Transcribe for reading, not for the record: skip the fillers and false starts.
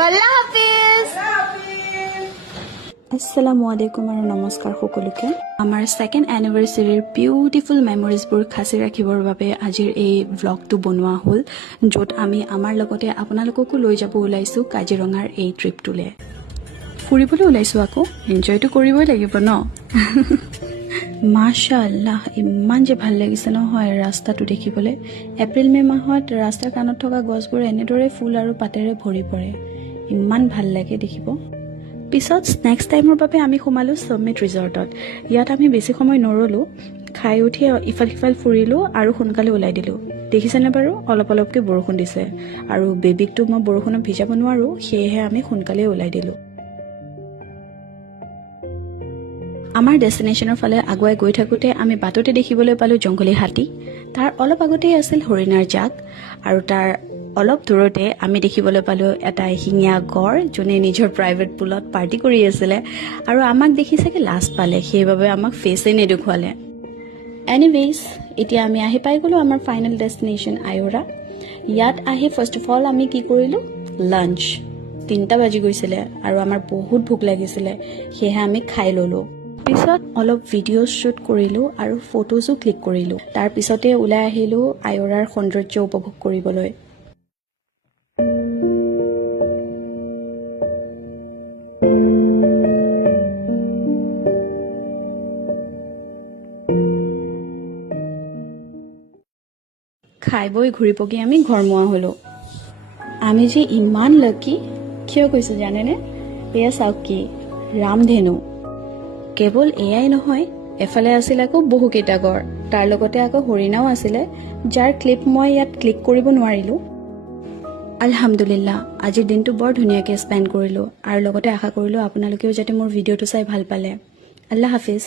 আল্লাহ হাফিজ। আসসালামু আলাইকুম আৰু নমস্কাৰ সকলোকে। আমাৰ ছেকেণ্ড এনিভাৰ্চাৰীৰ বিউটিফুল মেমৰিজবোৰ সাঁচি ৰাখিবৰ বাবে আজিৰ এই ভ্লগটো বনোৱা হ'ল, য'ত আমি আমাৰ লগতে আপোনালোককো লৈ যাব ওলাইছোঁ কাজিৰঙাৰ এই ট্ৰিপটোলৈ। ফুৰিবলৈ ওলাইছোঁ, আকৌ এনজয়টো কৰিবই লাগিব ন। মাশাআল্লাহ, ইমান যে ভাল লাগিছে নহয় ৰাস্তাটো দেখিবলৈ। এপ্ৰিল মে' মাহত ৰাস্তাৰ কাণত থকা গছবোৰ এনেদৰে ফুল আৰু পাতেৰে ভৰি পৰে, ইমান ভাল লাগে দেখিব। পিছত স্নেক্স টাইমৰ বাবে আমি সোমালোঁ সমিট ৰিজৰ্টত। ইয়াত আমি বেছি সময় নৰলোঁ, খাই উঠি ইফাল সিফাল ফুৰিলোঁ আৰু সোনকালে ওলাই দিলোঁ। দেখিছেনে বাৰু, অলপ অলপকৈ বৰষুণ দিছে আৰু বেবীকটো মই বৰষুণত ভিজাব নোৱাৰোঁ, সেয়েহে আমি সোনকালে ওলাই দিলোঁ। আমাৰ ডেষ্টিনেশ্যনৰ ফালে আগুৱাই গৈ থাকোঁতে আমি বাটতে দেখিবলৈ পালোঁ জংঘলী হাতী। তাৰ অলপ আগতেই আছিল হৰিণাৰ জাক আৰু তাৰ অলপ দূৰতে আমি দেখিবলৈ পালোঁ এটা এশিঙীয়া গড়, যোনে নিজৰ প্ৰাইভেট পুলত পাৰ্টি কৰি আছিলে আৰু আমাক দেখি চাগে লাজ পালে, সেইবাবে আমাক ফেচেই নেদেখুৱালে। এনিৱেইজ, এতিয়া আমি আহি পাই গ'লোঁ আমাৰ ফাইনেল ডেষ্টিনেশ্যন আয়োৰা। ইয়াত আহি ফাৰ্ষ্ট অফ অল আমি কি কৰিলোঁ, লাঞ্চ। 3টা বাজি গৈছিলে আৰু আমাৰ বহুত ভোক লাগিছিলে, সেয়েহে আমি খাই ল'লোঁ। পিছত অলপ ভিডিঅ' শ্বুট কৰিলোঁ আৰু ফটোজো ক্লিক কৰিলোঁ। তাৰ পিছতে ওলাই আহিলোঁ আয়োৰাৰ সৌন্দৰ্য উপভোগ কৰিবলৈ। খাই বৈ ঘূৰি পকি আমি ঘৰমুৱা হ'লোঁ। আমি যে ইমান লাকি, কিয় কৈছোঁ জানেনে? এয়া চাওক কি ৰামধেনু। কেৱল এয়াই নহয়, এফালে আছিল আকৌ বহুকেইটা গড়, তাৰ লগতে আকৌ হৰিণাও আছিলে, যাৰ ক্লিপ মই ইয়াত ক্লিক কৰিব নোৱাৰিলোঁ। আলহামদুলিল্লাহ, আজিৰ দিনটো বৰ ধুনীয়াকৈ স্পেণ্ড কৰিলোঁ আৰু লগতে আশা কৰিলোঁ আপোনালোকেও যাতে মোৰ ভিডিঅ'টো চাই ভাল পালে। আল্লাহ হাফিজ।